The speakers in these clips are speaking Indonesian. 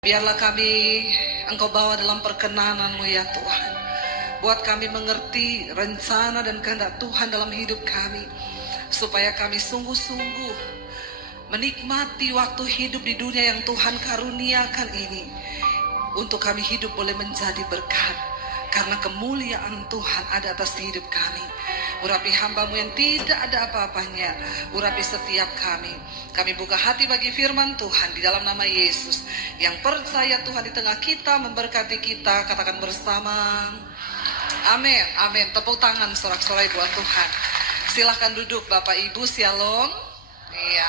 Biarlah kami Engkau bawa dalam perkenanan-Mu ya Tuhan. Buat kami mengerti rencana dan kehendak Tuhan dalam hidup kami, supaya kami sungguh-sungguh menikmati waktu hidup di dunia yang Tuhan karuniakan ini, untuk kami hidup boleh menjadi berkat, karena kemuliaan Tuhan ada atas hidup kami. Urapi hamba-Mu yang tidak ada apa-apanya, urapi setiap kami. Kami buka hati bagi firman Tuhan di dalam nama Yesus. Yang percaya Tuhan di tengah kita, memberkati kita, katakan bersama amin, amin. Tepuk tangan sorak-sorai buat Tuhan. Silahkan duduk Bapak Ibu, shalom. Iya.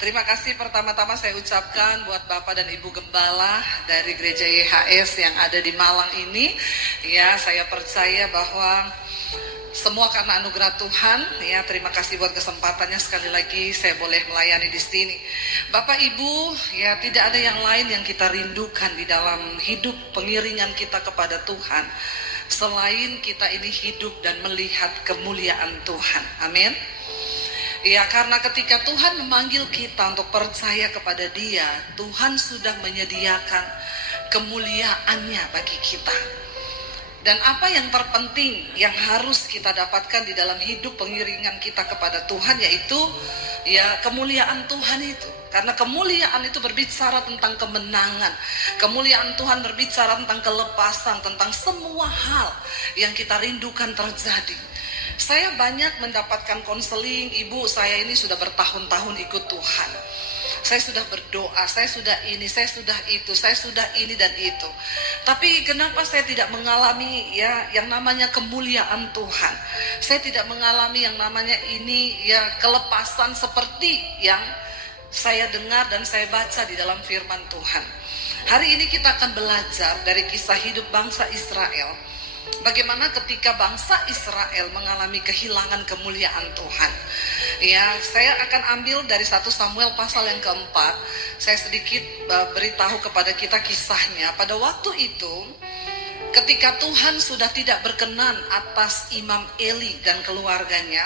Terima kasih pertama-tama saya ucapkan buat Bapak dan Ibu Gembala dari Gereja YHS yang ada di Malang ini. Ya, saya percaya bahwa semua karena anugerah Tuhan. Ya, terima kasih buat kesempatannya sekali lagi saya boleh melayani di sini. Bapak Ibu, ya tidak ada yang lain yang kita rindukan di dalam hidup pengiringan kita kepada Tuhan selain kita ini hidup dan melihat kemuliaan Tuhan. Amin. Ya, karena ketika Tuhan memanggil kita untuk percaya kepada Dia, Tuhan sudah menyediakan kemuliaannya bagi kita. Dan apa yang terpenting yang harus kita dapatkan di dalam hidup pengiringan kita kepada Tuhan, yaitu ya kemuliaan Tuhan itu. Karena kemuliaan itu berbicara tentang kemenangan. Kemuliaan Tuhan berbicara tentang kelepasan, tentang semua hal yang kita rindukan terjadi. Saya banyak mendapatkan konseling, ibu saya ini sudah bertahun-tahun ikut Tuhan. Saya sudah berdoa, saya sudah ini, saya sudah itu, saya sudah ini dan itu. Tapi kenapa saya tidak mengalami ya yang namanya kemuliaan Tuhan? Saya tidak mengalami yang namanya ini ya kelepasan seperti yang saya dengar dan saya baca di dalam firman Tuhan. Hari ini kita akan belajar dari kisah hidup bangsa Israel. Bagaimana ketika bangsa Israel mengalami kehilangan kemuliaan Tuhan. Ya, saya akan ambil dari 1 Samuel pasal yang keempat. Saya sedikit beritahu kepada kita kisahnya. Pada waktu itu, ketika Tuhan sudah tidak berkenan atas Imam Eli dan keluarganya.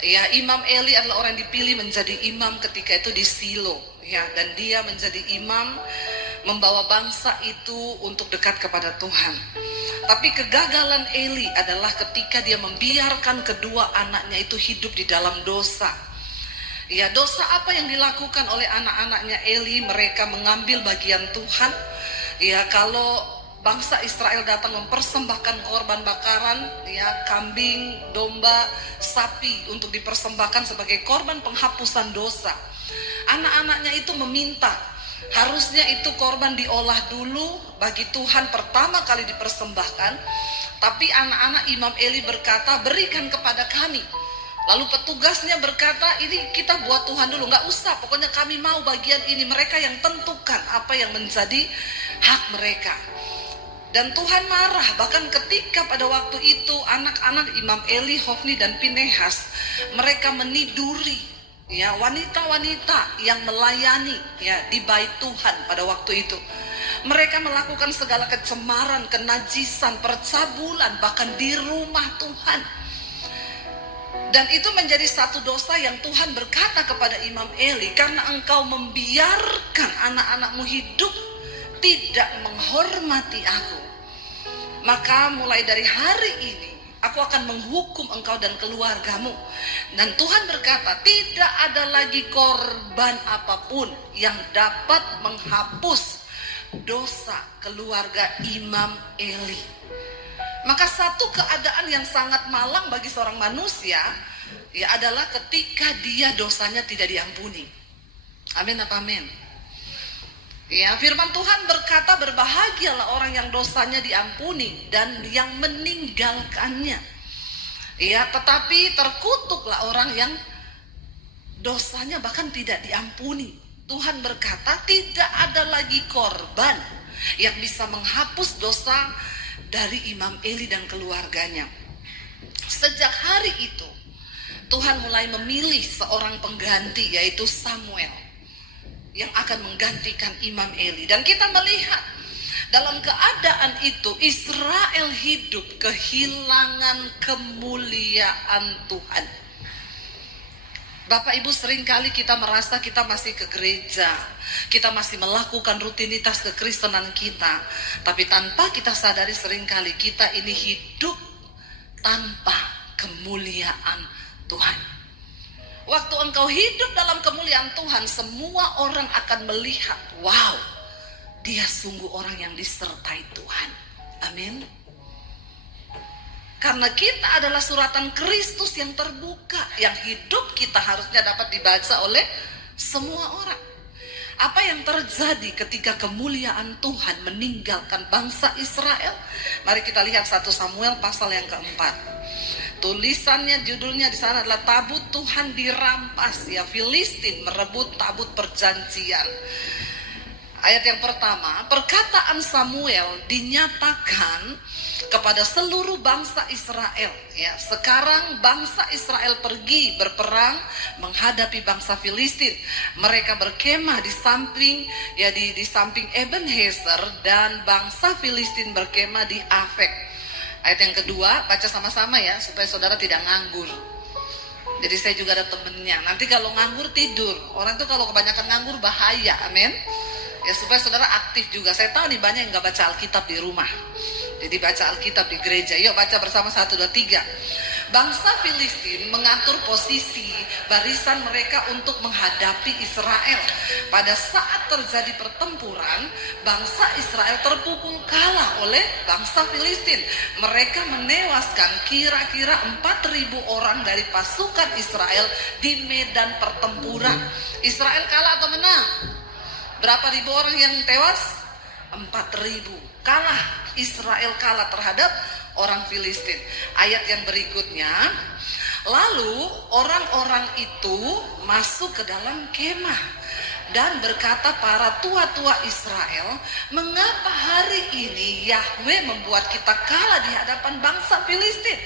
Ya, Imam Eli adalah orang yang dipilih menjadi imam ketika itu di Silo. Ya, dan dia menjadi imam membawa bangsa itu untuk dekat kepada Tuhan. Tapi kegagalan Eli adalah ketika dia membiarkan kedua anaknya itu hidup di dalam dosa. Ya, dosa apa yang dilakukan oleh anak-anaknya Eli? Mereka mengambil bagian Tuhan. Ya, kalau bangsa Israel datang mempersembahkan korban bakaran, ya, kambing, domba, sapi untuk dipersembahkan sebagai korban penghapusan dosa. Anak-anaknya itu meminta, harusnya itu korban diolah dulu bagi Tuhan pertama kali dipersembahkan. Tapi anak-anak Imam Eli berkata, berikan kepada kami. Lalu petugasnya berkata, ini kita buat Tuhan dulu, gak usah, pokoknya kami mau bagian ini. Mereka yang tentukan apa yang menjadi hak mereka. Dan Tuhan marah, bahkan ketika pada waktu itu anak-anak Imam Eli, Hofni dan Pinehas, mereka meniduri ya wanita-wanita yang melayani ya di bait Tuhan pada waktu itu. Mereka melakukan segala kecemaran, kenajisan, percabulan bahkan di rumah Tuhan. Dan itu menjadi satu dosa yang Tuhan berkata kepada Imam Eli, karena engkau membiarkan anak-anakmu hidup tidak menghormati aku, maka mulai dari hari ini aku akan menghukum engkau dan keluargamu. Dan Tuhan berkata, tidak ada lagi korban apapun yang dapat menghapus dosa keluarga Imam Eli. Maka satu keadaan yang sangat malang bagi seorang manusia ya adalah ketika dia dosanya tidak diampuni. Amin apa amin? Ya, firman Tuhan berkata, berbahagialah orang yang dosanya diampuni dan yang meninggalkannya. Ya, tetapi terkutuklah orang yang dosanya bahkan tidak diampuni. Tuhan berkata, tidak ada lagi korban yang bisa menghapus dosa dari Imam Eli dan keluarganya. Sejak hari itu, Tuhan mulai memilih seorang pengganti, yaitu Samuel, yang akan menggantikan Imam Eli. Dan kita melihat dalam keadaan itu Israel hidup kehilangan kemuliaan Tuhan. Bapak Ibu, seringkali kita merasa kita masih ke gereja, kita masih melakukan rutinitas kekristenan kita, tapi tanpa kita sadari seringkali kita ini hidup tanpa kemuliaan Tuhan. Waktu engkau hidup dalam kemuliaan Tuhan, semua orang akan melihat, wow, dia sungguh orang yang disertai Tuhan. Amin. Karena kita adalah suratan Kristus yang terbuka, yang hidup kita harusnya dapat dibaca oleh semua orang. Apa yang terjadi ketika kemuliaan Tuhan meninggalkan bangsa Israel? Mari kita lihat 1 Samuel pasal yang keempat. Tulisannya, judulnya di sana adalah tabut Tuhan dirampas. Ya, Filistin merebut tabut perjanjian. Ayat yang pertama, perkataan Samuel dinyatakan kepada seluruh bangsa Israel. Ya, sekarang bangsa Israel pergi berperang menghadapi bangsa Filistin. Mereka berkemah di samping samping Ebenezer, dan bangsa Filistin berkemah di Afek. Ayat yang kedua, baca sama-sama ya, supaya saudara tidak nganggur. Jadi saya juga ada temennya. Nanti kalau nganggur tidur. Orang tuh kalau kebanyakan nganggur bahaya. Amin. Ya, supaya saudara aktif juga. Saya tahu nih banyak yang gak baca Alkitab di rumah. Jadi baca Alkitab di gereja. Yuk baca bersama 1, 2, 3. Bangsa Filistin mengatur posisi barisan mereka untuk menghadapi Israel. Pada saat terjadi pertempuran, bangsa Israel terpukul kalah oleh bangsa Filistin. Mereka menewaskan kira-kira 4.000 orang dari pasukan Israel di medan pertempuran. Israel kalah atau menang? Berapa ribu orang yang tewas? 4.000. Kalah. Israel kalah terhadap orang Filistin. Ayat yang berikutnya, lalu orang-orang itu masuk ke dalam kemah dan berkata para tua-tua Israel, mengapa hari ini Yahweh membuat kita kalah di hadapan bangsa Filistin?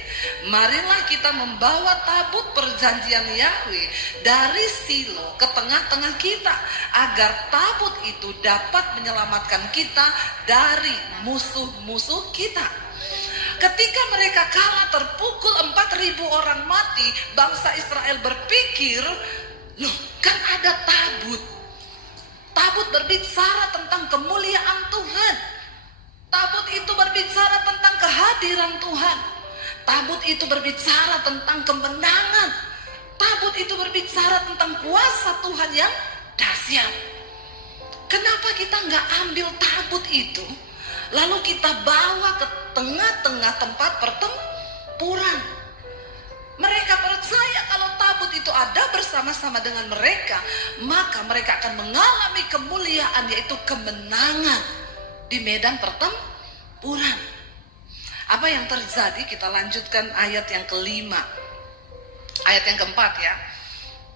Marilah kita membawa tabut perjanjian Yahweh dari Silo ke tengah-tengah kita, agar tabut itu dapat menyelamatkan kita dari musuh-musuh kita. Ketika mereka kalah terpukul 4.000 orang mati, bangsa Israel berpikir, loh kan ada tabut. Tabut berbicara tentang kemuliaan Tuhan. Tabut itu berbicara tentang kehadiran Tuhan. Tabut itu berbicara tentang kemenangan. Tabut itu berbicara tentang kuasa Tuhan yang dahsyat. Kenapa kita nggak ambil tabut itu, lalu kita bawa ke tengah-tengah tempat pertempuran? Mereka percaya kalau tabut itu ada bersama-sama dengan mereka, maka mereka akan mengalami kemuliaan, yaitu kemenangan di medan pertempuran. Apa yang terjadi? Kita lanjutkan ayat yang kelima. Ayat yang keempat ya.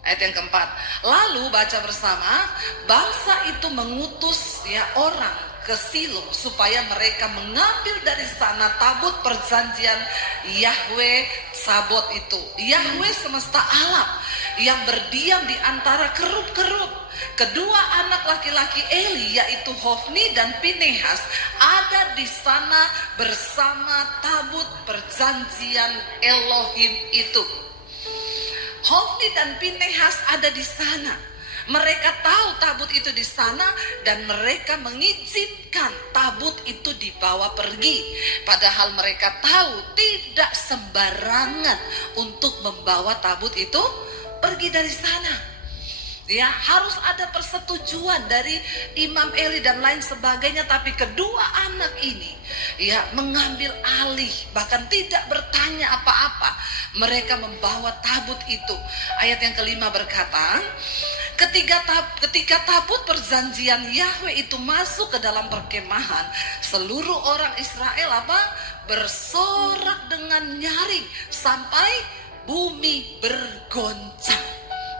Ayat yang keempat. Lalu baca bersama, bangsa itu mengutus orang ke Silo supaya mereka mengambil dari sana tabut perjanjian Yahweh Sabot itu. Yahweh semesta alam yang berdiam di antara kerub-kerub. Kedua anak laki-laki Eli, yaitu Hofni dan Pinehas, ada di sana bersama tabut perjanjian Elohim itu. Hofni dan Pinehas ada di sana. Mereka tahu tabut itu di sana dan mereka mengizinkan tabut itu dibawa pergi. Padahal mereka tahu tidak sembarangan untuk membawa tabut itu pergi dari sana. Ya, harus ada persetujuan dari Imam Eli dan lain sebagainya. Tapi kedua anak ini mengambil alih, bahkan tidak bertanya apa-apa. Mereka membawa tabut itu. Ayat yang kelima berkata, ketika tabut perjanjian Yahweh itu masuk ke dalam perkemahan, seluruh orang Israel bersorak dengan nyaring sampai bumi bergoncang.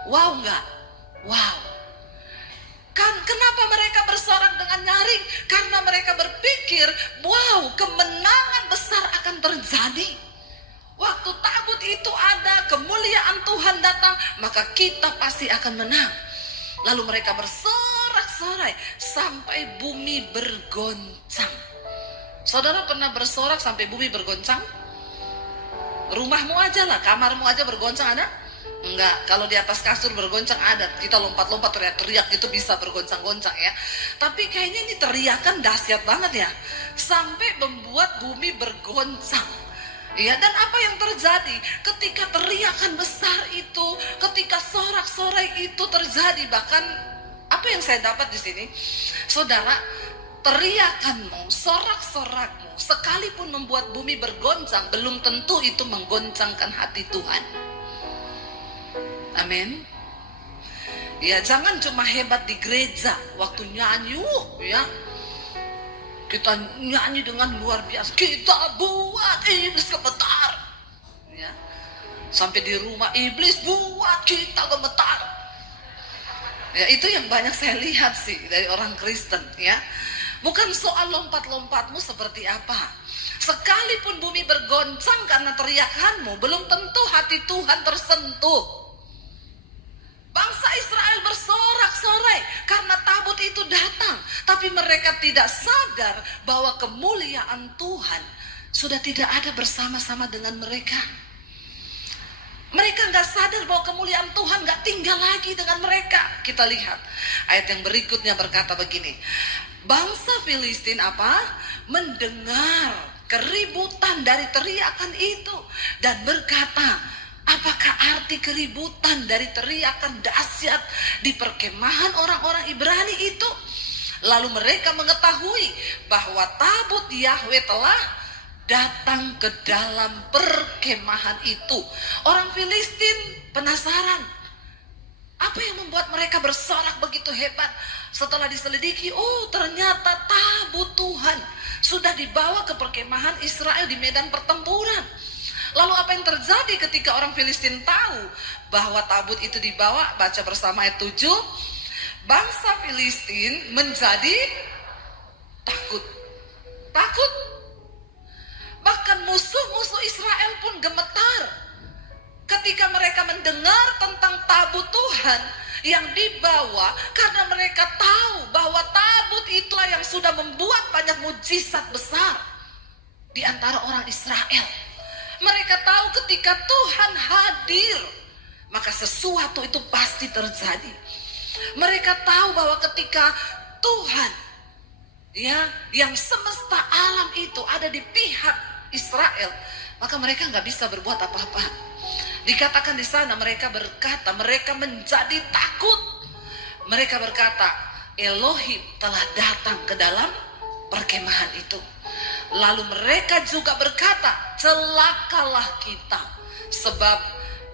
Wow enggak? Wow. Kenapa mereka bersorak dengan nyaring? Karena mereka berpikir, wow, kemenangan besar akan terjadi. Waktu tabut itu ada, kemuliaan Tuhan datang, maka kita pasti akan menang. Lalu mereka bersorak-sorai sampai bumi bergoncang. Saudara pernah bersorak sampai bumi bergoncang? Rumahmu aja lah, kamarmu aja bergoncang ada? Enggak, kalau di atas kasur bergoncang ada, kita lompat-lompat teriak-teriak itu bisa bergoncang-goncang ya. Tapi kayaknya ini teriakan dahsyat banget ya, sampai membuat bumi bergoncang. Ya, dan apa yang terjadi ketika teriakan besar itu, ketika sorak-sorai itu terjadi, bahkan apa yang saya dapat di sini, saudara, teriakanmu, sorak-sorakmu, sekalipun membuat bumi bergoncang, belum tentu itu menggoncangkan hati Tuhan. Amin. Ya, jangan cuma hebat di gereja waktu nyanyi, ya. Kita nyanyi dengan luar biasa. Kita buat iblis gemetar. Ya. Sampai di rumah iblis buat kita gemetar. Ya, itu yang banyak saya lihat sih dari orang Kristen, ya. Bukan soal lompat-lompatmu seperti apa. Sekalipun bumi bergoncang karena teriakanmu, belum tentu hati Tuhan tersentuh. Bangsa Israel bersorak-sorai karena tabut itu datang, tapi mereka tidak sadar bahwa kemuliaan Tuhan sudah tidak ada bersama-sama dengan mereka. Mereka nggak sadar bahwa kemuliaan Tuhan nggak tinggal lagi dengan mereka. Kita lihat ayat yang berikutnya berkata begini. Bangsa Filistin mendengar keributan dari teriakan itu dan berkata, apakah arti keributan dari teriakan dahsyat di perkemahan orang-orang Ibrani itu? Lalu mereka mengetahui bahwa tabut Yahweh telah datang ke dalam perkemahan itu. Orang Filistin penasaran, apa yang membuat mereka bersorak begitu hebat? Setelah diselidiki, oh ternyata tabut Tuhan sudah dibawa ke perkemahan Israel di medan pertempuran. Lalu apa yang terjadi ketika orang Filistin tahu bahwa tabut itu dibawa? Baca bersama ayat 7. Bangsa Filistin menjadi takut. Bahkan musuh-musuh Israel pun gemetar ketika mereka mendengar tentang tabut Tuhan yang dibawa, karena mereka tahu bahwa tabut itulah yang sudah membuat banyak mujizat besar di antara orang Israel. Mereka tahu ketika Tuhan hadir, maka sesuatu itu pasti terjadi. Mereka tahu bahwa ketika Tuhan, ya, yang semesta alam itu ada di pihak Israel, maka mereka nggak bisa berbuat apa-apa. Dikatakan di sana mereka berkata, mereka menjadi takut. Mereka berkata, Elohim telah datang ke dalam perkemahan itu. Lalu mereka juga berkata, celakalah kita, sebab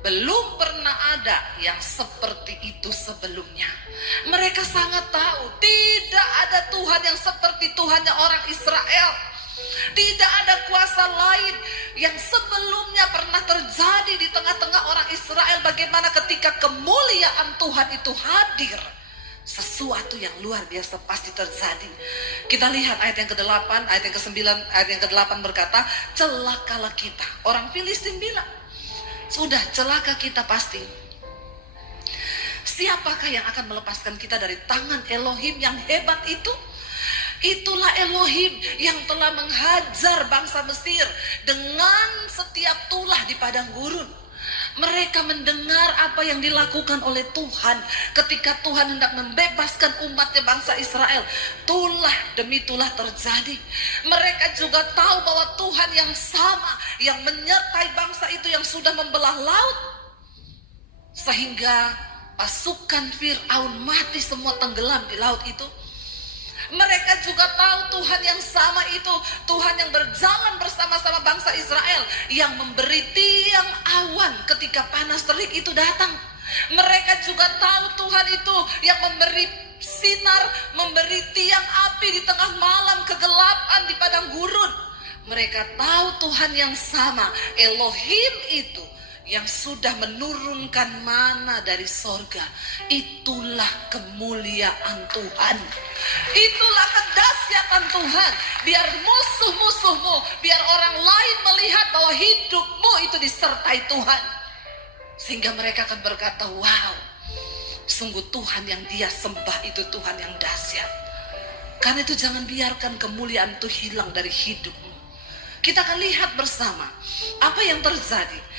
belum pernah ada yang seperti itu sebelumnya. Mereka sangat tahu tidak ada Tuhan yang seperti Tuhannya orang Israel. Tidak ada kuasa lain yang sebelumnya pernah terjadi di tengah-tengah orang Israel. Bagaimana ketika kemuliaan Tuhan itu hadir, sesuatu yang luar biasa pasti terjadi. Kita lihat ayat yang ke-8, ayat yang ke-9, ayat yang ke-8 berkata, celakalah kita. Orang Filistin bilang, sudah celaka kita pasti. Siapakah yang akan melepaskan kita dari tangan Elohim yang hebat itu? Itulah Elohim yang telah menghajar bangsa Mesir dengan setiap tulah di padang gurun. Mereka mendengar apa yang dilakukan oleh Tuhan ketika Tuhan hendak membebaskan umatnya bangsa Israel. Tulah demi tulah terjadi. Mereka juga tahu bahwa Tuhan yang sama yang menyertai bangsa itu yang sudah membelah laut, sehingga pasukan Fir'aun mati semua, tenggelam di laut itu. Mereka juga tahu Tuhan yang sama itu, Tuhan yang berjalan bersama-sama bangsa Israel, yang memberi tiang awan ketika panas terik itu datang. Mereka juga tahu Tuhan itu yang memberi sinar, memberi tiang api di tengah malam kegelapan di padang gurun. Mereka tahu Tuhan yang sama, Elohim itu yang sudah menurunkan mana dari sorga. Itulah kemuliaan Tuhan, itulah kedahsyatan Tuhan. Biar musuh-musuhmu, biar orang lain melihat bahwa hidupmu itu disertai Tuhan, sehingga mereka akan berkata, wow, sungguh Tuhan yang dia sembah itu Tuhan yang dahsyat. Karena itu jangan biarkan kemuliaan itu hilang dari hidupmu. Kita akan lihat bersama apa yang terjadi.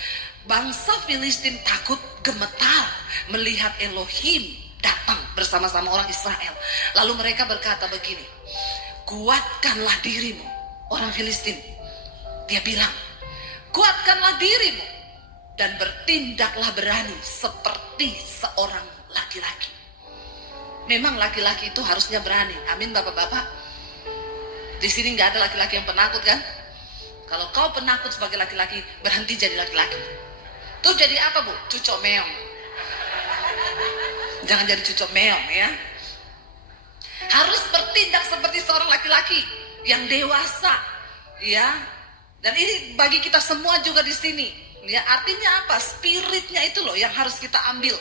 Bangsa Filistin takut, gemetar melihat Elohim datang bersama-sama orang Israel. Lalu mereka berkata begini, kuatkanlah dirimu. Orang Filistin, dia bilang, kuatkanlah dirimu dan bertindaklah berani seperti seorang laki-laki. Memang laki-laki itu harusnya berani. Amin bapak-bapak. Di sini nggak ada laki-laki yang penakut kan? Kalau kau penakut sebagai laki-laki, berhenti jadi laki-laki. Tuh jadi apa bu? Cucok meong. Jangan jadi cucok meong ya. Harus bertindak seperti seorang laki-laki yang dewasa, ya. Dan ini bagi kita semua juga di sini. Ya, artinya apa? Spiritnya itu loh yang harus kita ambil.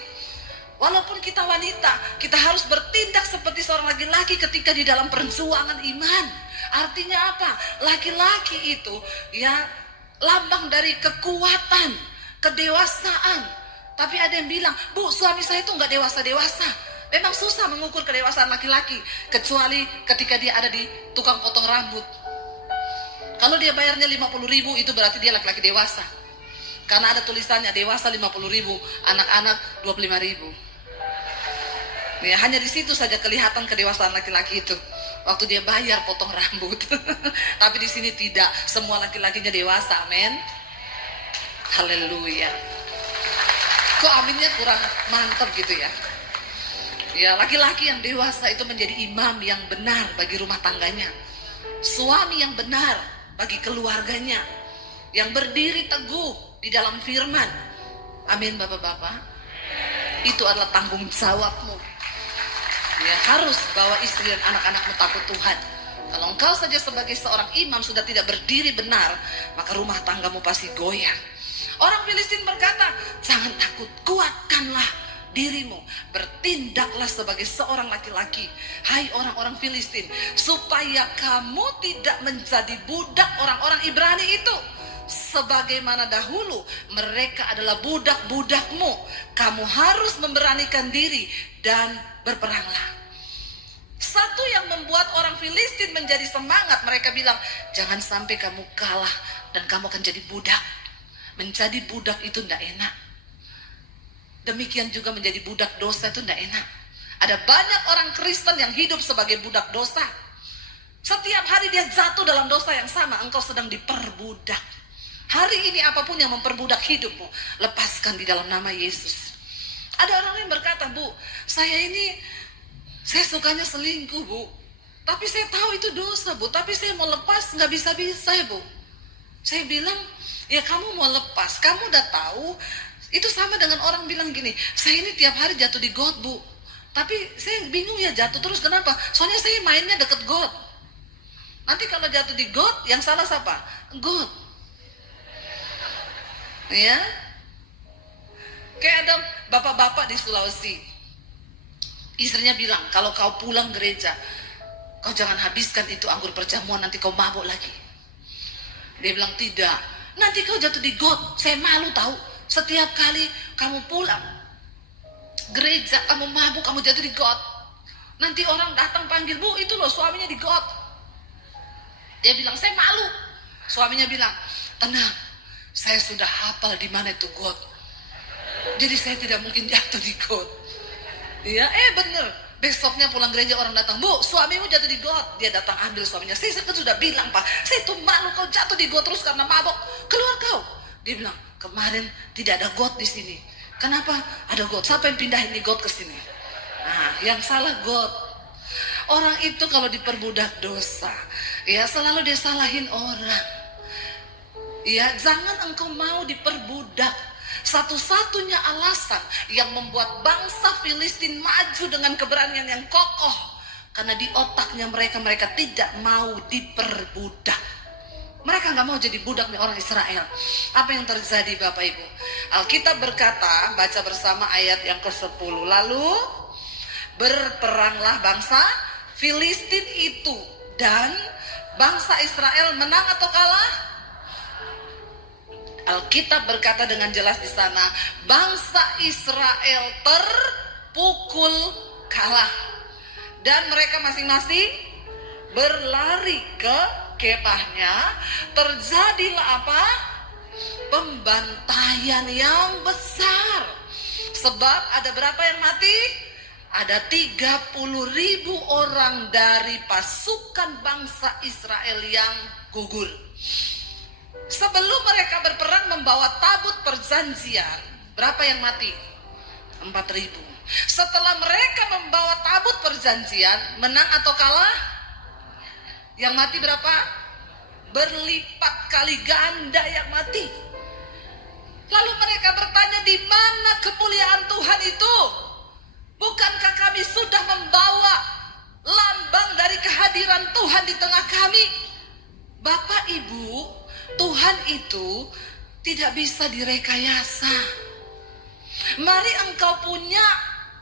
Walaupun kita wanita, kita harus bertindak seperti seorang laki-laki ketika di dalam perjuangan iman. Artinya apa? Laki-laki itu ya lambang dari kekuatan, kedewasaan. Tapi ada yang bilang, bu, suami saya itu nggak dewasa-dewasa. Memang susah mengukur kedewasaan laki-laki, kecuali ketika dia ada di tukang potong rambut. Kalau dia bayarnya 50.000, itu berarti dia laki-laki dewasa. Karena ada tulisannya dewasa 50.000, anak-anak 25.000. Ya, hanya di situ saja kelihatan kedewasaan laki-laki itu. Waktu dia bayar potong rambut. Tapi di sini tidak, semua laki-lakinya dewasa, amin. Haleluya. Kok aminnya kurang mantap gitu ya? Ya, laki-laki yang dewasa itu menjadi imam yang benar bagi rumah tangganya. Suami yang benar bagi keluarganya. Yang berdiri teguh di dalam firman. Amin bapak-bapak. Itu adalah tanggung jawabmu. Ya, harus bawa istri dan anak-anakmu takut Tuhan. Kalau engkau saja sebagai seorang imam sudah tidak berdiri benar, maka rumah tanggamu pasti goyah. Orang Filistin berkata, jangan takut, kuatkanlah dirimu, bertindaklah sebagai seorang laki-laki, hai orang-orang Filistin, supaya kamu tidak menjadi budak orang-orang Ibrani itu. Sebagaimana dahulu mereka adalah budak-budakmu, kamu harus memberanikan diri dan berperanglah. Satu yang membuat orang Filistin menjadi semangat, mereka bilang, jangan sampai kamu kalah dan kamu akan jadi budak. Menjadi budak itu tidak enak. Demikian juga menjadi budak dosa itu tidak enak. Ada banyak orang Kristen yang hidup sebagai budak dosa. Setiap hari dia jatuh dalam dosa yang sama, engkau sedang diperbudak. Hari ini apapun yang memperbudak hidupmu, lepaskan di dalam nama Yesus. Ada orang yang berkata, bu, saya sukanya selingkuh bu, tapi saya tahu itu dosa bu, tapi saya mau lepas nggak bisa-bisa ya bu. Saya bilang, ya kamu mau lepas, kamu udah tahu. Itu sama dengan orang bilang gini, saya ini tiap hari jatuh di got bu, tapi saya bingung ya jatuh terus kenapa? Soalnya saya mainnya deket got. Nanti kalau jatuh di got, yang salah siapa? Got. Ya, kayak ada bapak-bapak di Sulawesi, istrinya bilang, kalau kau pulang gereja, kau jangan habiskan itu anggur perjamuan, nanti kau mabuk lagi. Dia bilang, tidak, nanti kau jatuh di got, saya malu tahu. Setiap kali kamu pulang gereja, kamu mabuk, kamu jatuh di got, nanti orang datang panggil, bu itu loh suaminya di got. Dia bilang, saya malu. Suaminya bilang, tenang, saya sudah hafal di mana itu got, jadi saya tidak mungkin jatuh di got. Ya, bener. Besoknya pulang gereja orang datang, bu, suamimu jatuh di got. Dia datang ambil suaminya. Saya kan sudah bilang pak, saya tuh malu kau jatuh di got terus karena mabok. Keluar kau. Dia bilang, kemarin tidak ada got di sini. Kenapa ada got? Siapa yang pindahin nih got ke sini? Nah, yang salah got. Orang itu kalau diperbudak dosa, ya selalu dia salahin orang. Ya, jangan engkau mau diperbudak. Satu-satunya alasan yang membuat bangsa Filistin maju dengan keberanian yang kokoh, karena di otaknya mereka tidak mau diperbudak. Mereka nggak mau jadi budak nih orang Israel. Apa yang terjadi Bapak Ibu? Alkitab berkata, baca bersama ayat yang ke-10. Lalu berperanglah bangsa Filistin itu, dan bangsa Israel menang atau kalah? Alkitab berkata dengan jelas di sana, bangsa Israel terpukul kalah, dan mereka masing-masing berlari ke kemahnya. Terjadilah apa? pembantaian yang besar. Sebab ada berapa yang mati? Ada 30.000 orang dari pasukan bangsa Israel yang gugur. Sebelum mereka berperang membawa tabut perjanjian, berapa yang mati? 4.000. Setelah mereka membawa tabut perjanjian, menang atau kalah? Yang mati berapa? Berlipat kali ganda yang mati. Lalu mereka bertanya, di mana kemuliaan Tuhan itu? Bukankah kami sudah membawa lambang dari kehadiran Tuhan di tengah kami? Bapak Ibu, Tuhan itu tidak bisa direkayasa. Mari engkau punya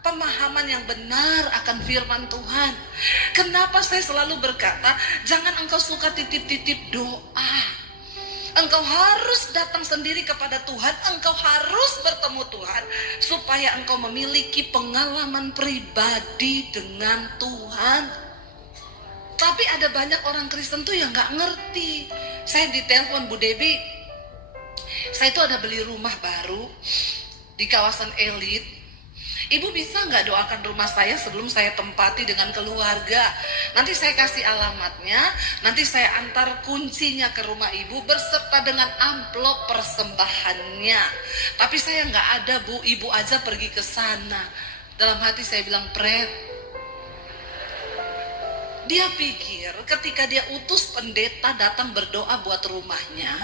pemahaman yang benar akan firman Tuhan. Kenapa saya selalu berkata, jangan engkau suka titip-titip doa. Engkau harus datang sendiri kepada Tuhan. Engkau harus bertemu Tuhan, supaya engkau memiliki pengalaman pribadi dengan Tuhan. Tapi ada banyak orang Kristen tuh yang gak ngerti. Saya ditelepon Bu Debi, saya itu ada beli rumah baru di kawasan elit. Ibu bisa nggak doakan rumah saya sebelum saya tempati dengan keluarga? Nanti saya kasih alamatnya, nanti saya antar kuncinya ke rumah ibu berserta dengan amplop persembahannya. Tapi saya nggak ada Bu, ibu aja pergi ke sana. Dalam hati saya bilang, Pret. Dia pikir ketika dia utus pendeta datang berdoa buat rumahnya,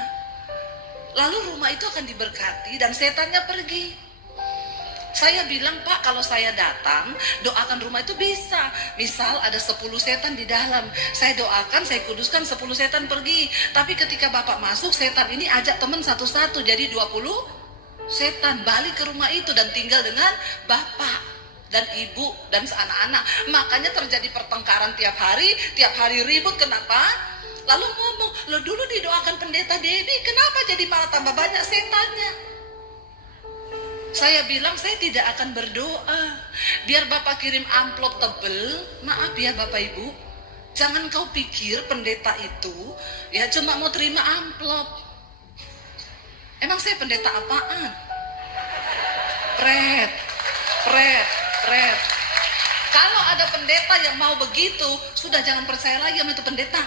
lalu rumah itu akan diberkati dan setannya pergi. Saya bilang, Pak, kalau saya datang, doakan rumah itu bisa. Misal ada 10 setan di dalam, saya doakan, saya kuduskan 10 setan pergi. Tapi ketika Bapak masuk, setan ini ajak teman satu-satu, jadi 20 setan balik ke rumah itu dan tinggal dengan Bapak dan Ibu dan anak-anak. Makanya terjadi pertengkaran tiap hari ribut. Kenapa? Lalu ngomong, lo dulu didoakan pendeta Debi, kenapa jadi malah tambah banyak setannya? Saya bilang, saya tidak akan berdoa. Biar Bapak kirim amplop tebel. Maaf ya Bapak Ibu, jangan kau pikir pendeta itu ya cuma mau terima amplop. Emang saya pendeta apaan? Pret. Kalau ada pendeta yang mau begitu, sudah jangan percaya lagi sama itu pendeta.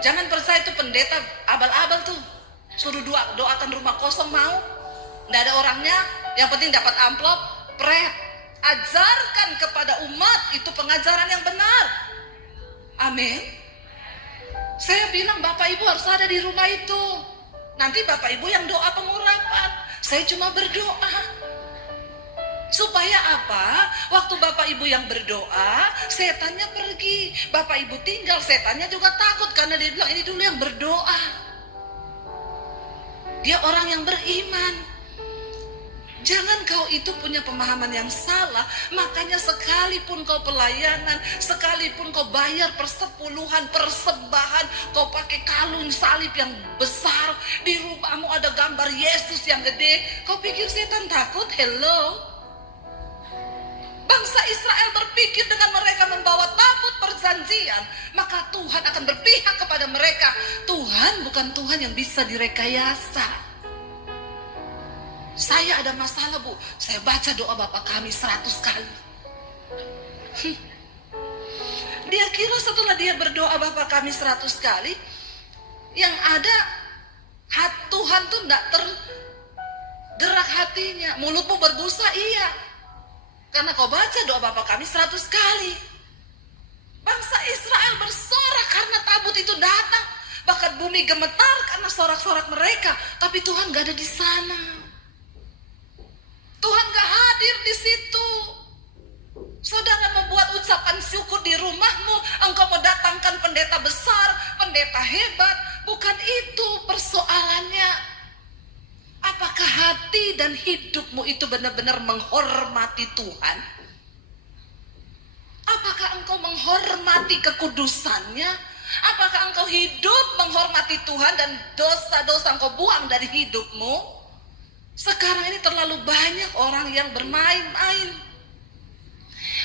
Jangan percaya itu pendeta abal-abal tuh. Suruh doakan rumah kosong mau. Nggak ada orangnya, yang penting dapat amplop. Pret. Ajarkan kepada umat itu pengajaran yang benar. Amin. Saya bilang Bapak Ibu harus ada di rumah itu. Nanti Bapak Ibu yang doa pengurapan, saya cuma berdoa. Supaya apa? Waktu Bapak Ibu yang berdoa, setannya pergi. Bapak Ibu tinggal, setannya juga takut karena dia bilang ini dulu yang berdoa. Dia orang yang beriman. Jangan kau itu punya pemahaman yang salah. Makanya sekalipun kau pelayanan, sekalipun kau bayar persepuluhan, persembahan, kau pakai kalung salib yang besar, di rumahmu ada gambar Yesus yang gede, kau pikir setan takut? Hello. Bangsa Israel berpikir dengan mereka membawa tabut perjanjian, maka Tuhan akan berpihak kepada mereka. Tuhan bukan Tuhan yang bisa direkayasa. Saya ada masalah Bu, saya baca doa Bapak kami 100 kali. Dia kira setelah dia berdoa Bapak kami 100 kali, yang ada Tuhan tuh gak tergerak hatinya. Mulutmu berbusa, iya, karena kau baca doa Bapak kami 100 kali. Bangsa Israel bersorak karena tabut itu datang. Bahkan bumi gemetar karena sorak-sorak mereka. Tapi Tuhan gak ada di sana. Tuhan gak hadir di situ. Saudara membuat ucapan syukur di rumahmu, engkau mendatangkan pendeta besar, pendeta hebat. Bukan itu persoalannya. Apakah hati dan hidupmu itu benar-benar menghormati Tuhan? Apakah engkau menghormati kekudusannya? Apakah engkau hidup menghormati Tuhan dan dosa-dosa engkau buang dari hidupmu? Sekarang ini terlalu banyak orang yang bermain-main.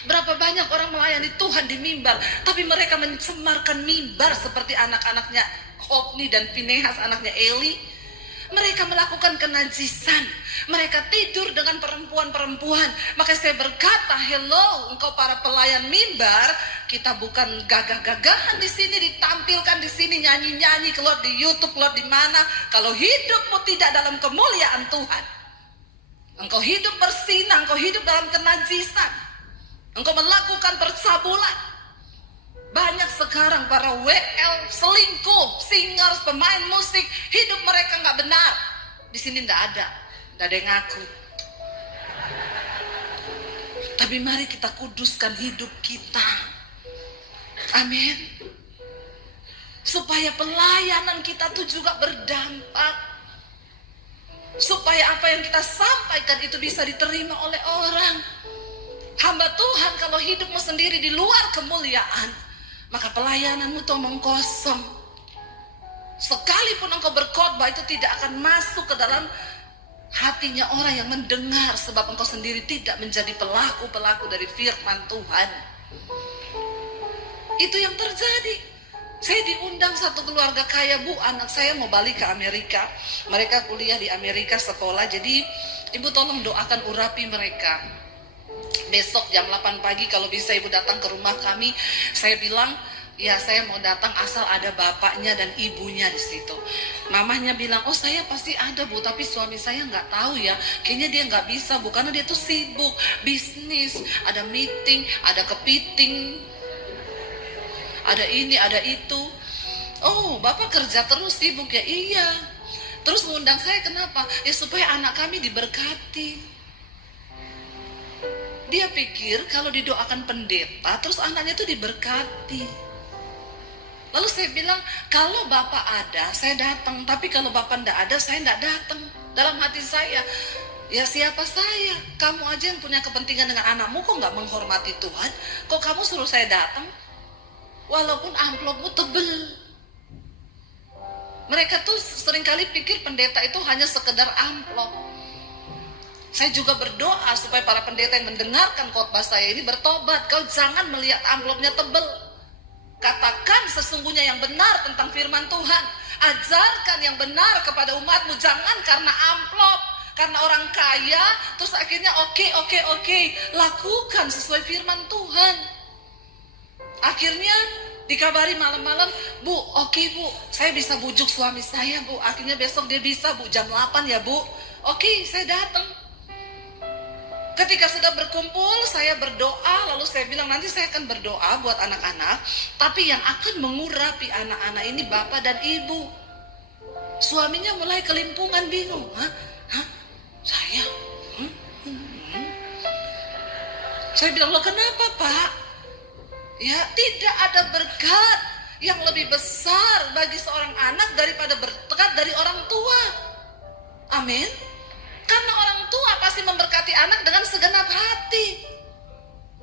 Berapa banyak orang melayani Tuhan di mimbar, tapi mereka mencemarkan mimbar seperti anak-anaknya Hofni dan Pinehas, anaknya Eli. Mereka melakukan kenajisan. Mereka tidur dengan perempuan-perempuan. Maka saya berkata, hello, engkau para pelayan mimbar, kita bukan gagah-gagahan di sini, ditampilkan di sini, nyanyi-nyanyi, keluar di YouTube, keluar di mana. Kalau hidupmu tidak dalam kemuliaan Tuhan, engkau hidup bersinah, engkau hidup dalam kenajisan, engkau melakukan percabulan. Banyak sekarang para WL, selingkuh, singers, pemain musik, hidup mereka nggak benar. Di sini nggak ada yang ngaku. Tapi mari kita kuduskan hidup kita. Amin. Supaya pelayanan kita tuh juga berdampak. Supaya apa yang kita sampaikan itu bisa diterima oleh orang. Hamba Tuhan, kalau hidupmu sendiri di luar kemuliaan, maka pelayananmu itu omong kosong. Sekalipun engkau berkhotbah, itu tidak akan masuk ke dalam hatinya orang yang mendengar, sebab engkau sendiri tidak menjadi pelaku-pelaku dari firman Tuhan. Itu yang terjadi. Saya diundang satu keluarga kaya, Bu, anak saya mau balik ke Amerika. Mereka kuliah di Amerika, sekolah. Jadi Ibu tolong doakan urapi mereka. Besok jam 8 pagi kalau bisa Ibu datang ke rumah kami. Saya bilang, ya saya mau datang asal ada bapaknya dan ibunya di situ. Mamahnya bilang, oh saya pasti ada, Bu, tapi suami saya nggak tahu ya. Kayaknya dia nggak bisa, Bu, karena dia tuh sibuk bisnis, ada meeting, ada kepiting, ada ini, ada itu. Oh, Bapak kerja terus sibuk ya? Iya. Terus ngundang saya kenapa? Ya supaya anak kami diberkati. Dia pikir kalau didoakan pendeta, terus anaknya tuh diberkati. Lalu saya bilang, kalau Bapak ada, saya datang. Tapi kalau Bapak enggak ada, saya enggak datang. Dalam hati saya, ya siapa saya? Kamu aja yang punya kepentingan dengan anakmu, kok nggak menghormati Tuhan? Kok kamu suruh saya datang? Walaupun amplopmu tebel. Mereka tuh seringkali pikir pendeta itu hanya sekedar amplop. Saya juga berdoa supaya para pendeta yang mendengarkan khotbah saya ini bertobat. Kau jangan melihat amplopnya tebel. Katakan sesungguhnya yang benar tentang firman Tuhan. Ajarkan yang benar kepada umatmu. Jangan karena amplop, karena orang kaya, terus akhirnya oke. Lakukan sesuai firman Tuhan. Akhirnya dikabari malam-malam, Bu, oke, Bu, saya bisa bujuk suami saya, Bu. Akhirnya besok dia bisa, Bu, jam 8 ya, Bu. Oke, saya datang. Ketika sudah berkumpul, saya berdoa, lalu saya bilang nanti saya akan berdoa buat anak-anak, tapi yang akan mengurapi anak-anak ini bapak dan ibu. Suaminya mulai kelimpungan, bingung. Hah? Saya? Saya bilang, loh kenapa, Pak? Ya, tidak ada berkat yang lebih besar bagi seorang anak daripada berkat dari orang tua. Amin. Karena orang tua pasti memberkati anak dengan segenap hati.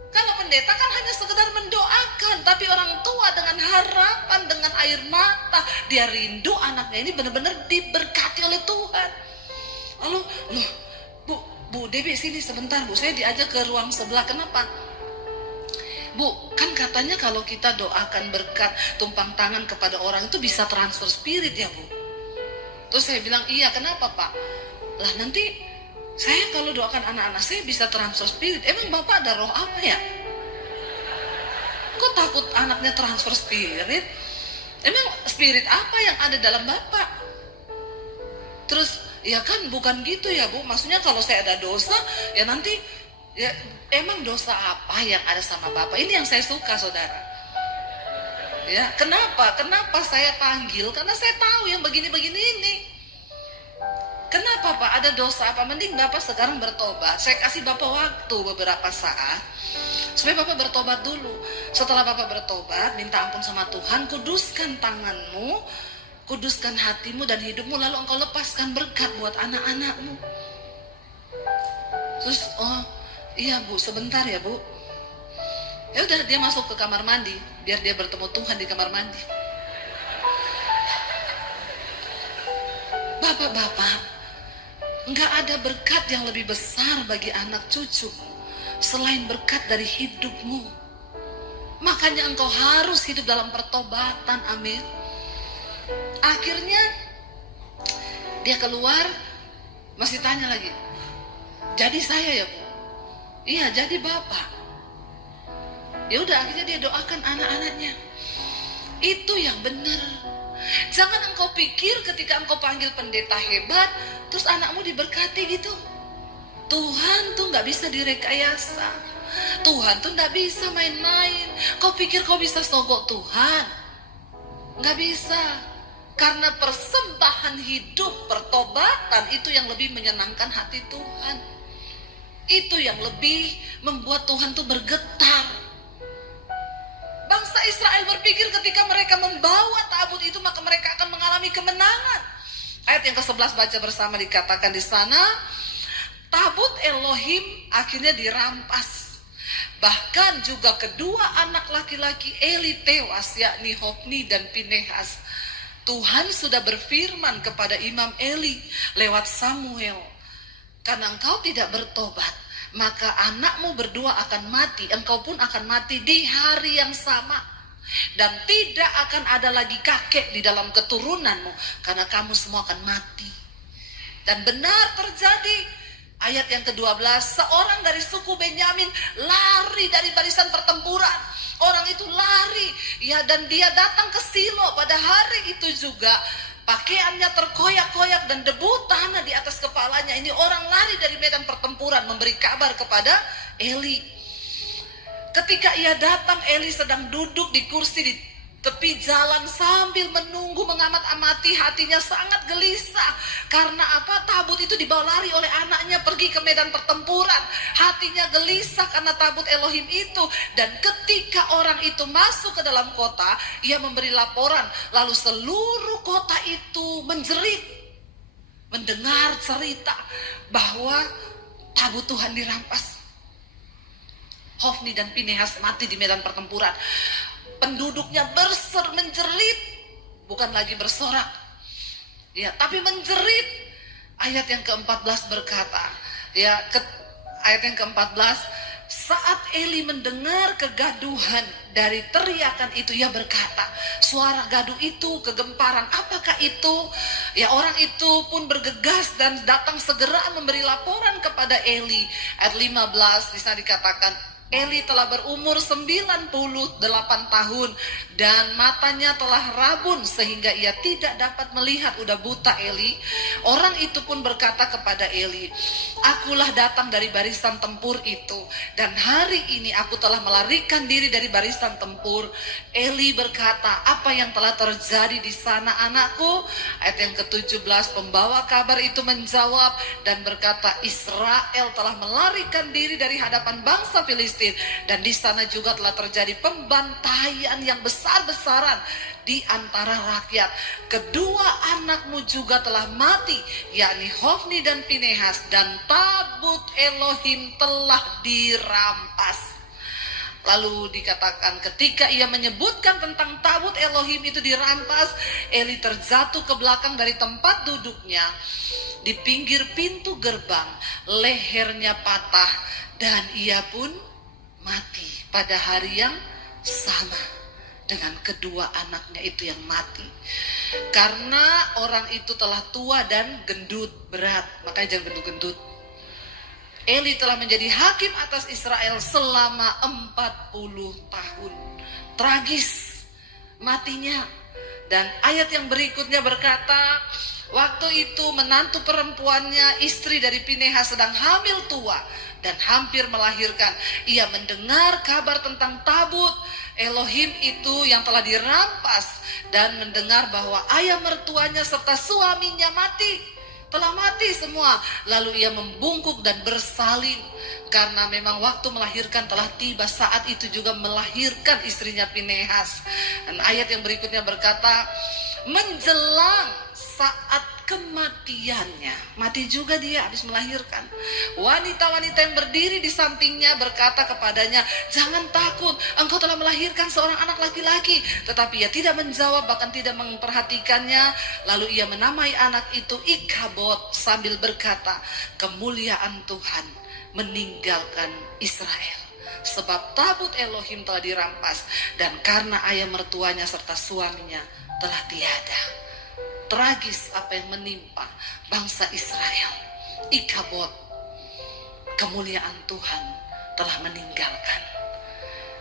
Kalau pendeta kan hanya sekedar mendoakan, tapi orang tua dengan harapan, dengan air mata, dia rindu anaknya ini benar-benar diberkati oleh Tuhan. Lalu, loh, Bu Dewi sini sebentar, Bu, saya diajak ke ruang sebelah. Kenapa? Bu, kan katanya kalau kita doakan berkat tumpang tangan kepada orang itu bisa transfer spirit ya, Bu. Terus saya bilang, iya, kenapa, Pak? Lah nanti saya kalau doakan anak-anak saya bisa transfer spirit. Emang Bapak ada roh apa ya? Kok takut anaknya transfer spirit? Emang spirit apa yang ada dalam Bapak? Terus, ya kan bukan gitu ya, Bu. Maksudnya kalau saya ada dosa, ya nanti, ya emang dosa apa yang ada sama Bapak? Ini yang saya suka, saudara. Ya, kenapa? Kenapa saya panggil? Karena saya tahu yang begini-begini ini. Kenapa, Pak? Ada dosa apa? Mending Bapak sekarang bertobat. Saya kasih Bapak waktu beberapa saat supaya Bapak bertobat dulu. Setelah Bapak bertobat, minta ampun sama Tuhan, kuduskan tanganmu, kuduskan hatimu dan hidupmu, lalu engkau lepaskan berkat buat anak-anakmu. Terus, oh iya, Bu, sebentar ya, Bu. Ya udah, dia masuk ke kamar mandi biar dia bertemu Tuhan di kamar mandi. Bapak-bapak, enggak ada berkat yang lebih besar bagi anak cucumu selain berkat dari hidupmu. Makanya engkau harus hidup dalam pertobatan. Amin. Akhirnya Dia keluar, masih tanya lagi, jadi saya ya Bu? Iya, jadi Bapak. Ya udah, akhirnya dia doakan anak-anaknya. Itu yang benar. Jangan engkau pikir ketika engkau panggil pendeta hebat, terus anakmu diberkati gitu. Tuhan tuh gak bisa direkayasa. Tuhan tuh gak bisa main-main. Kau pikir kau bisa sogok Tuhan? Gak bisa. Karena persembahan hidup, pertobatan itu yang lebih menyenangkan hati Tuhan. Itu yang lebih membuat Tuhan tuh bergetar. Bangsa Israel berpikir ketika mereka membawa tabut itu maka mereka akan mengalami kemenangan. Ayat yang ke-11 baca bersama, dikatakan di sana, tabut Elohim akhirnya dirampas. Bahkan juga kedua anak laki-laki Eli tewas, yakni Hofni dan Pinehas. Tuhan sudah berfirman kepada Imam Eli lewat Samuel, karena engkau tidak bertobat, maka anakmu berdua akan mati, engkau pun akan mati di hari yang sama. Dan tidak akan ada lagi kakek di dalam keturunanmu, karena kamu semua akan mati. Dan benar terjadi. Ayat yang ke-12, seorang dari suku Benyamin lari dari barisan pertempuran. Orang itu lari, ya, dan dia datang ke Silo pada hari itu juga. Pakaiannya terkoyak-koyak dan debu tanah di atas kepalanya. Ini orang lari dari medan pertempuran memberi kabar kepada Eli. Ketika ia datang, Eli sedang duduk di kursi di tepi jalan sambil menunggu, mengamat-amati. Hatinya sangat gelisah. Karena apa? Tabut itu dibawa lari oleh anaknya pergi ke medan pertempuran. Hatinya gelisah karena tabut Elohim itu. Dan ketika orang itu masuk ke dalam kota, ia memberi laporan. Lalu seluruh kota itu menjerit mendengar cerita bahwa tabut Tuhan dirampas. Hofni dan Pinehas mati di medan pertempuran. Penduduknya menjerit, bukan lagi bersorak, ya, tapi menjerit. Ayat yang ke-14 berkata, ya, ayat yang ke-14, saat Eli mendengar kegaduhan dari teriakan itu, ia berkata, suara gaduh itu, kegemparan, apakah itu? Ya, orang itu pun bergegas dan datang segera memberi laporan kepada Eli. Ayat 15 di sana dikatakan, Eli telah berumur 98 tahun dan matanya telah rabun sehingga ia tidak dapat melihat. Udah buta Eli. Orang itu pun berkata kepada Eli, akulah datang dari barisan tempur itu dan hari ini aku telah melarikan diri dari barisan tempur. Eli berkata, apa yang telah terjadi di sana anakku? Ayat yang ke-17, pembawa kabar itu menjawab dan berkata, Israel telah melarikan diri dari hadapan bangsa Filistin. Dan di sana juga telah terjadi pembantaian yang besar-besaran di antara rakyat. Kedua anakmu juga telah mati, yakni Hofni dan Pinehas, dan tabut Elohim telah dirampas. Lalu dikatakan ketika ia menyebutkan tentang tabut Elohim itu dirampas, Eli terjatuh ke belakang dari tempat duduknya di pinggir pintu gerbang, lehernya patah dan ia pun mati pada hari yang sama dengan kedua anaknya itu yang mati. Karena orang itu telah tua dan gendut berat, makanya jangan gendut-gendut. Eli telah menjadi hakim atas Israel selama 40 tahun. Tragis matinya. Dan ayat yang berikutnya berkata, waktu itu menantu perempuannya, istri dari Pinehas, sedang hamil tua dan hampir melahirkan. Ia mendengar kabar tentang tabut Elohim itu yang telah dirampas dan mendengar bahwa ayah mertuanya serta suaminya telah mati semua. Lalu ia membungkuk dan bersalin karena memang waktu melahirkan telah tiba. Saat itu juga melahirkan istrinya Pinehas. Dan ayat yang berikutnya berkata, menjelang saat kematiannya, mati juga dia habis melahirkan. Wanita-wanita yang berdiri di sampingnya berkata kepadanya, jangan takut, engkau telah melahirkan seorang anak laki-laki. Tetapi ia tidak menjawab, bahkan tidak memperhatikannya. Lalu ia menamai anak itu Ikabod sambil berkata, kemuliaan Tuhan meninggalkan Israel, sebab tabut Elohim telah dirampas dan karena ayah mertuanya serta suaminya telah tiada. tragis apa yang menimpa bangsa Israel. Ikabod, kemuliaan Tuhan telah meninggalkan.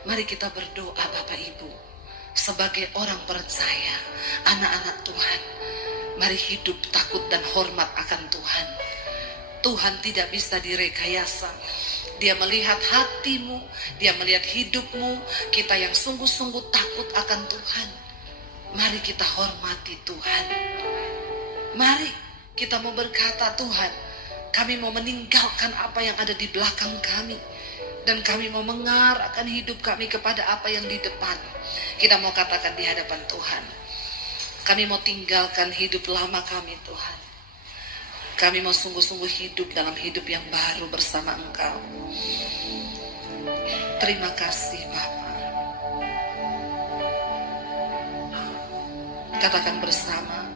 Mari kita berdoa Bapak Ibu, sebagai orang percaya, anak-anak Tuhan, mari hidup takut dan hormat akan Tuhan. Tuhan tidak bisa direkayasa. Dia melihat hatimu, dia melihat hidupmu, kita yang sungguh-sungguh takut akan Tuhan. Mari kita hormati Tuhan. Mari kita mau berkata, Tuhan, kami mau meninggalkan apa yang ada di belakang kami, dan kami mau mengarahkan hidup kami kepada apa yang di depan. Kita mau katakan di hadapan Tuhan, kami mau tinggalkan hidup lama kami Tuhan. Kami mau sungguh-sungguh hidup dalam hidup yang baru bersama Engkau. Terima kasih Bapa. Katakan bersama,